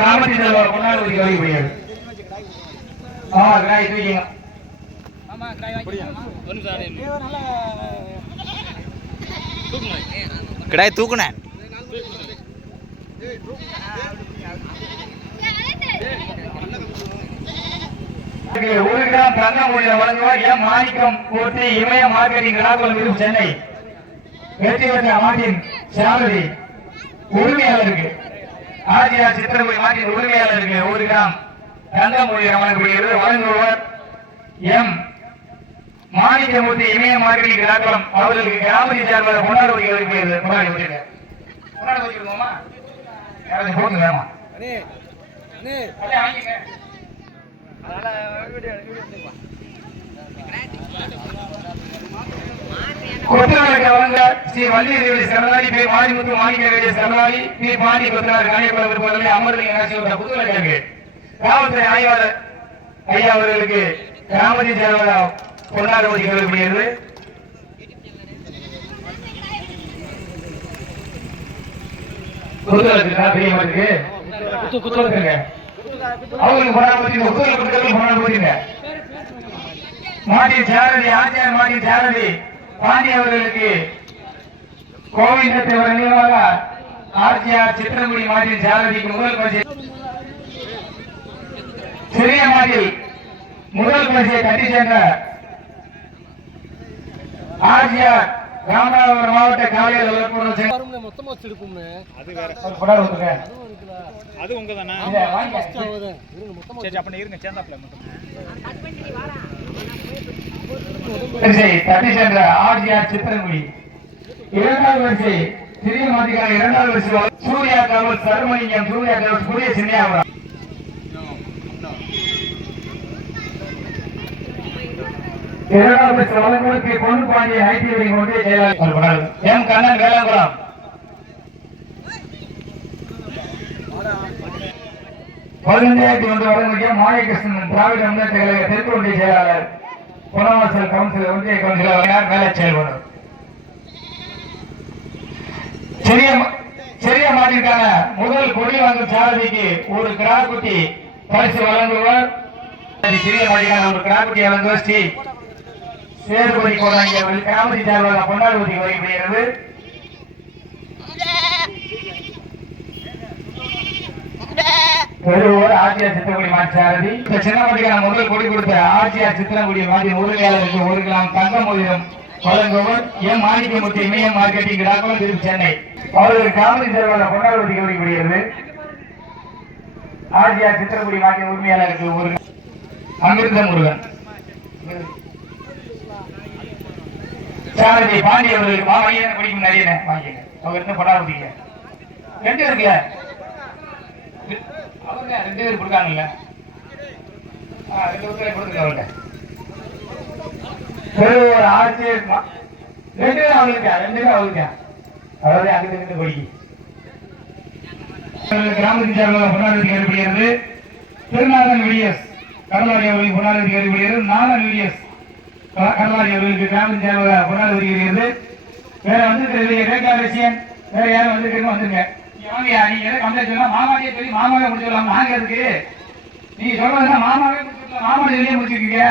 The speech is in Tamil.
கிராமத்தில் கொண்டாடு முடியாது. கிடாய் தூக்குனேன். ஒரு கிராம் தங்கம் வழங்குவார் எம் மாணிக்கம் போட்டி இமய மார்க்கெட்டிங் விழாக்குளம் சென்னை. வெற்றி பெற்ற மாட்டின் சாரதி உரிமையாளருக்கு ஆஜியார் சித்திரகுடி மாட்டின் உரிமையாளருக்கு ஒரு கிராம் தங்கம் வழங்கப்படுகிறது. வழங்குவார் எம் மாணிக்கமூர்த்தி இமய மார்க்கெட்டிங் விழாக்குளம் அவர்களுக்கு கிராமத்தை சார்பாக கொண்டாட வைக்கிறது. கொண்டாடி வச்சிருக்கோமா போங்க வேமா ஸ்ரீ வள்ளியதேவி சரணாலி பி மாரிமுத்து மாணிக்கவேலி சரணாலி பி பாண்டி கொத்தனார் கணியப்பட விருப்பங்களை அமர்தலிங்க புதுவர்களுக்கு காவல்துறை ஆய்வாளர் ஐயா அவர்களுக்கு கிராமத்தை சேர்ந்த கொண்டாட வைக்கப்படுகிறது. மாட்டின் சாரதி ஆச்சார் மாட்டின் சாரதி பாண்டி அவர்களுக்கு கோவிந்தத்தை நினைவாக ஆர்ஜிஆர் சித்திரங்குடி மாட்டின் சாரதிக்கு முதல் பரிசை சிறிய மாட்டில் முதல் பரிசை கட்டி சென்ற ஆர்ஜிஆர் ராமநாதபுரம் மாவட்ட காவலர் தட்டி சென்ற ஆர்ஜிஆர் சித்திரங்குடி இரண்டாவது வரிசை சிறிய மாட்டிக்கான இரண்டாவது வரிசை சூர்யா காவல் சர்மலிங்கம் சூர்யா காவல் சூரிய சின்னியாபுரம். இரண்டாவது வரிசை வழங்குவதற்கு பொண்ணு பாண்டிய ஐடி ஒன்றிய செயலாளர் எம் கண்ணன் வேளாங்குளம். பதினைந்தாயிரத்தி ஒன்று வழங்குகிற மாயகிருஷ்ணன் திராவிட முன்னேற்ற கழக தெற்கு ஒன்றிய செயலாளர் புனவாசல் கவுன்சிலர் ஒன்றிய கவுன்சிலர் வேலை செயல்படும். சிறிய மாட்டிற்கான முதல் கொடி வாங்கும் சாரதிக்கு ஒரு கிராக்குட்டி பரிசு வழங்குவார். சிறிய மாட்டிற்கான ஒரு கிராக்குட்டி வழங்குவார் ஸ்ரீ சேதுபதி கோடாங்கி அவர்கள் கிராமத்தை சார்பாக கொண்டாடுவதை வருகிறது. பெருவோர் ஆட்சியார் சித்திரங்குடி மாட்டு சாரதி சின்ன மாட்டிற்கான முதல் கொடி கொடுத்த ஆட்சியார் சித்திரங்குடி மாட்டின் உரிமையாளருக்கு ஒரு கிராம் தங்க மோதிரம் வழங்குவர் எம் மாணிக்கமூர்த்தி இமய மார்க்கெட்டிங் விழாக்குளம் சென்னை அவர்களுக்கு கிராமத்தை சார்பாக கொண்டாடுவதை வருகிறது. ஆட்சியார் சித்திரங்குடி மாட்டின் உரிமையாளருக்கு ஒரு அமிர்த முருகன் சாரதி பாண்டி அவர்களுக்கு மாமையான குடிக்கும் நிறைய வாங்கிங்க அவங்க இருந்து கொண்டாடுவீங்க. ரெண்டு இருக்குல்ல அவங்க 2 பேர் கொடுக்காங்கல்ல 2 பேர் கொடுத்துருங்க அவங்க ஒரு ஆட்சியர் 2 பேர் அவங்களுக்கு 2 பேர் அவங்களுக்கு அதாவது அங்கிருந்து கொடிக்கு கிராமத்தின் சார்பாக கொண்டாடுவதற்கு ஏற்படுகிறது. திருநாதன் விடிஎஸ் கடலாடி அவர்களுக்கு கொண்டாடுவதற்கு ஏற்படுகிறது. நாதன் விடிஎஸ் கடலாடி அவர்களுக்கு கிராமத்தின் சார்பாக கொண்டாடு வருகிறது. வேற வந்து ரேகாரசியன் வேற யாரும் வந்துருக்கீங்க வந்துருங்க. மாமாவே சொல்லி மாமாவே முடிச்சுக்கலாம். நாங்க இருக்கு நீங்க சொல்றதுன்னா மாமாவே முடிச்சுக்கலாம். மாமா வெளியே முடிச்சிருக்கீங்க.